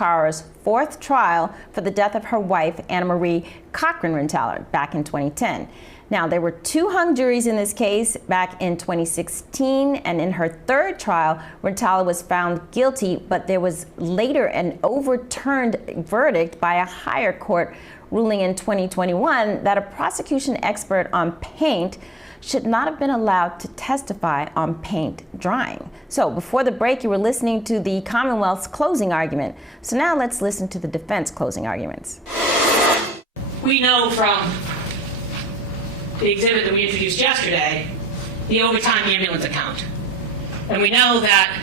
Cara's fourth trial for the death of her wife, Anna Marie Cara Rintala, back in 2010. Now, there were 2 hung juries in this case back in 2016, and in her third trial, Rintala was found guilty, but there was later an overturned verdict by a higher court ruling in 2021 that a prosecution expert on paint should not have been allowed to testify on paint drying. So before the break, you were listening to the Commonwealth's closing argument. So now let's listen to the defense closing arguments. We know from the exhibit that we introduced yesterday, the overtime ambulance account. And we know that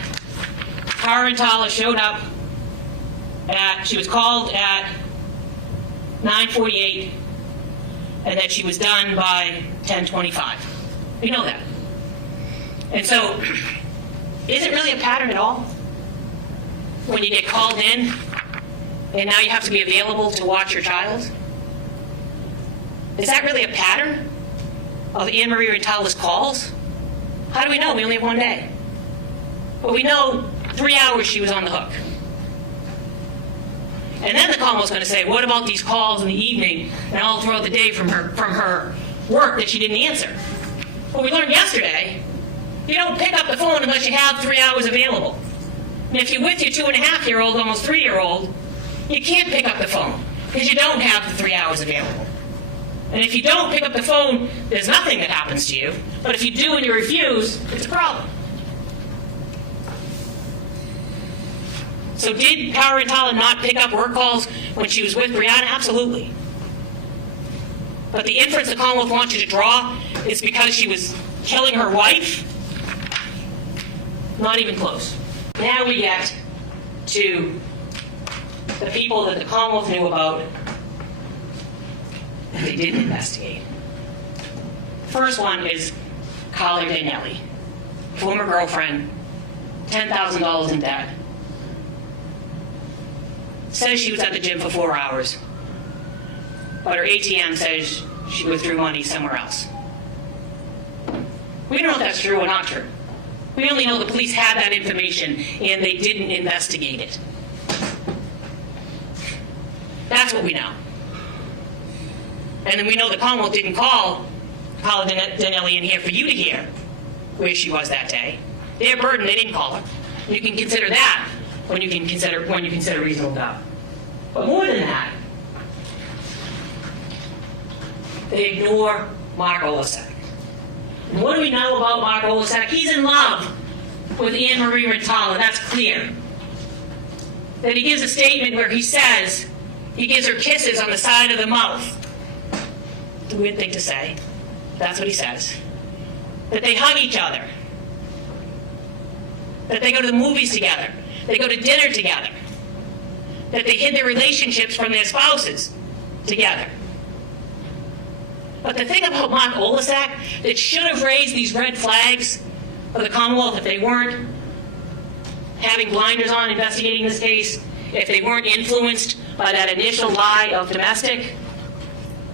Cara Rintala showed up she was called at 9:48, and that she was done by 10:25. We know that. And so, is it really a pattern at all? When you get called in, and now you have to be available to watch your child? Is that really a pattern of Anna Marie Rintala's calls? How do we know? We only have one day. But we know 3 hours she was on the hook. And then the Commonwealth's going to say, what about these calls in the evening and all throughout the day from her work that she didn't answer? Well, we learned yesterday, you don't pick up the phone unless you have 3 hours available. And if you're with your 2.5-year-old, almost 3-year-old, you can't pick up the phone because you don't have the 3 hours available. And if you don't pick up the phone, there's nothing that happens to you. But if you do and you refuse, it's a problem. So did Cara Rintala not pick up work calls when she was with Brianna? Absolutely. But the inference the Commonwealth wants you to draw is because she was killing her wife? Not even close. Now we get to the people that the Commonwealth knew about that they didn't investigate. First one is Cara Rintala, former girlfriend, $10,000 in debt. Says she was at the gym for 4 hours, but her ATM says she withdrew money somewhere else. We don't know if that's true or not true. We only know the police had that information and they didn't investigate it. That's what we know. And then we know the Commonwealth didn't call Cara Rintala in here for you to hear where she was that day. Their burden, they didn't call her. You can consider that when you consider reasonable doubt. But more than that, they ignore Mark Olasak. And what do we know about Mark Olasak? He's in love with Anna Marie Rintala, that's clear. Then he gives a statement where he says he gives her kisses on the side of the mouth. It's a weird thing to say. That's what he says. That they hug each other. That they go to the movies together. They go to dinner together. That they hid their relationships from their spouses together. But the thing about Mark Olasak that should have raised these red flags for the Commonwealth if they weren't having blinders on investigating this case, if they weren't influenced by that initial lie of domestic,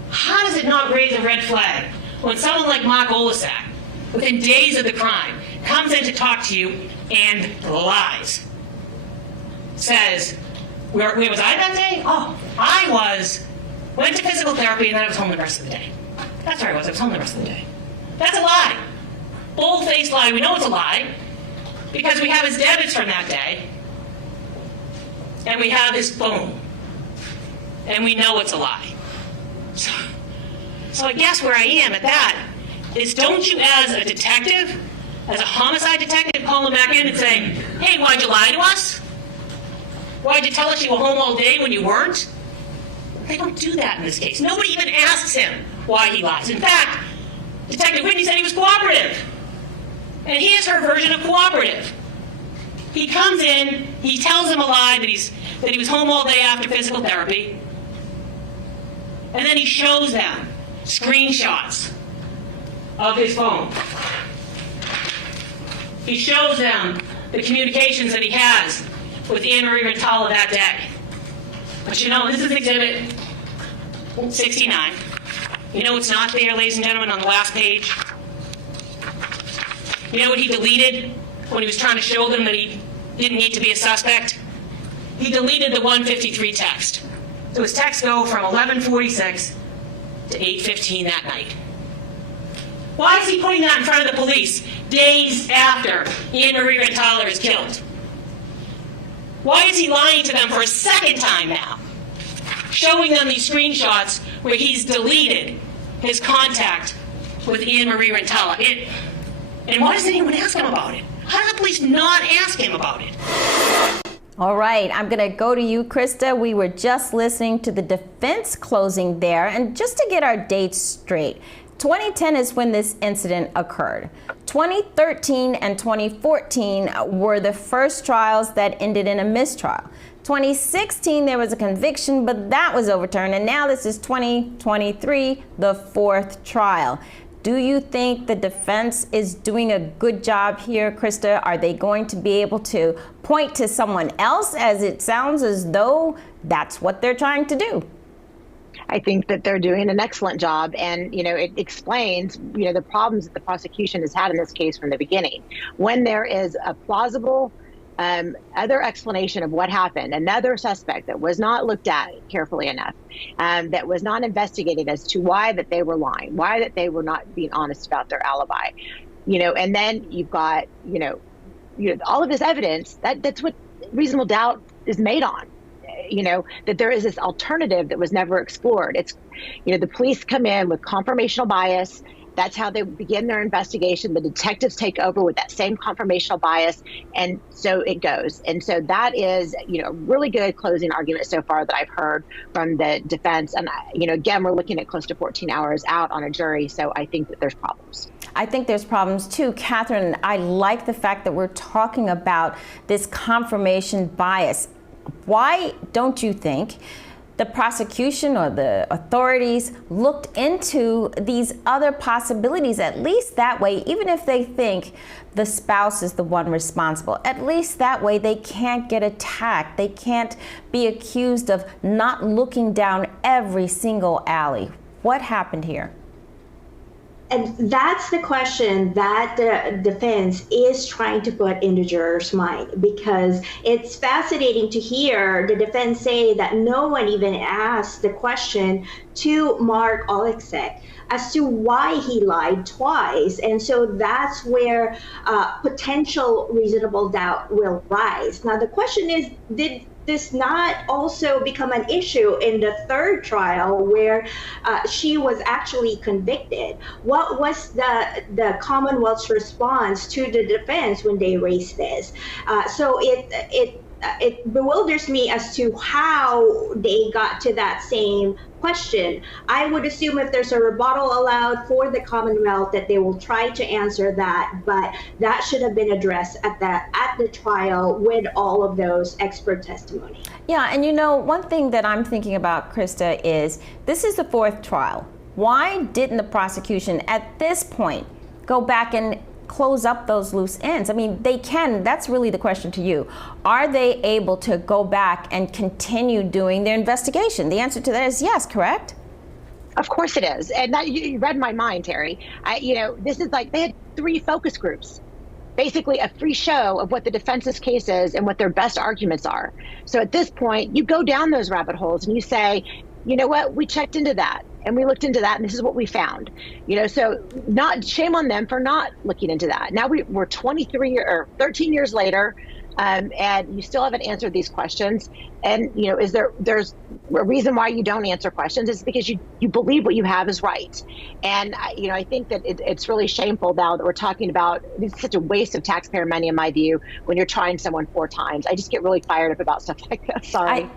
how does it not raise a red flag when someone like Mark Olasak, within days of the crime, comes in to talk to you and lies? Says, where was I that day? Oh, went to physical therapy and then I was home the rest of the day. That's where I was home the rest of the day. That's a lie. Bold-faced lie. We know it's a lie because we have his debits from that day and we have his phone and we know it's a lie. So I guess where I am at that is, don't you as a detective, as a homicide detective, call him back in and say, hey, why'd you lie to us? Why'd you tell us you were home all day when you weren't? They don't do that in this case. Nobody even asks him why he lies. In fact, Detective Whitney said he was cooperative. And here's her version of cooperative. He comes in, he tells them a lie that he was home all day after physical therapy, and then he shows them screenshots of his phone. He shows them the communications that he has with Anna Marie Rintala that day. But you know, this is Exhibit 69. You know what's not there, ladies and gentlemen, on the last page? You know what he deleted when he was trying to show them that he didn't need to be a suspect? he deleted the 153 text. So his texts go from 11:46 to 8:15 that night. Why is he putting that in front of the police days after Anne Marie Rintala is killed? Why is he lying to them for a second time now? Showing them these screenshots where he's deleted his contact with Anne Marie Rintala. And why doesn't anyone ask him about it? How did the police not ask him about it? All right, I'm going to go to you, Krista. We were just listening to the defense closing there. And just to get our dates straight, 2010 is when this incident occurred. 2013 and 2014 were the first trials that ended in a mistrial. 2016, there was a conviction, but that was overturned. And now this is 2023, the fourth trial. Do you think the defense is doing a good job here, Krista? Are they going to be able to point to someone else, as it sounds as though that's what they're trying to do? I think that they're doing an excellent job, and it explains the problems that the prosecution has had in this case from the beginning. When there is a plausible other explanation of what happened, another suspect that was not looked at carefully enough, that was not investigated as to why that they were lying, why that they were not being honest about their alibi, and then you've got all of this evidence that's what reasonable doubt is made on. That there is this alternative that was never explored. It's, the police come in with confirmational bias. That's how they begin their investigation. The detectives take over with that same confirmational bias. And so it goes. And so that is, a really good closing argument so far that I've heard from the defense. And, again, we're looking at close to 14 hours out on a jury. So I think that there's problems. I think there's problems too, Catherine. I like the fact that we're talking about this confirmation bias. Why don't you think the prosecution or the authorities looked into these other possibilities? At least that way, even if they think the spouse is the one responsible, at least that way they can't get attacked. They can't be accused of not looking down every single alley. What happened here? And that's the question that the defense is trying to put in the juror's mind, because it's fascinating to hear the defense say that no one even asked the question to Mark Oleksik as to why he lied twice. And so that's where potential reasonable doubt will rise. Now, the question is, did this not also become an issue in the third trial where she was actually convicted? What was the Commonwealth's response to the defense when they raised this? So it bewilders me as to how they got to that same question. I would assume if there's a rebuttal allowed for the Commonwealth that they will try to answer that, but that should have been addressed at the trial with all of those expert testimony. Yeah, and one thing that I'm thinking about, Krista, is this is the fourth trial. Why didn't the prosecution at this point go back and close up those loose ends? I mean, they can. That's really the question to you. Are they able to go back and continue doing their investigation? The answer to that is yes, correct? Of course it is. And that, you read my mind, Terry. This is like they had 3 focus groups, basically a free show of what the defense's case is and what their best arguments are. So at this point, you go down those rabbit holes and you say, you know what, we checked into that and we looked into that and this is what we found. So not shame on them for not looking into that. Now we're 23 or 13 years later, and you still haven't answered these questions. And there's a reason why you don't answer questions. It's because you believe what you have is right. And I think that it's really shameful now that we're talking about, it's such a waste of taxpayer money in my view when you're trying someone 4 times. I just get really fired up about stuff like that. Sorry.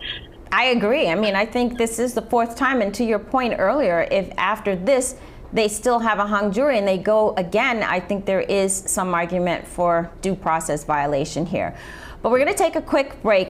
I agree. I mean, I think this is the 4th time. And to your point earlier, if after this they still have a hung jury and they go again, I think there is some argument for due process violation here. But we're going to take a quick break.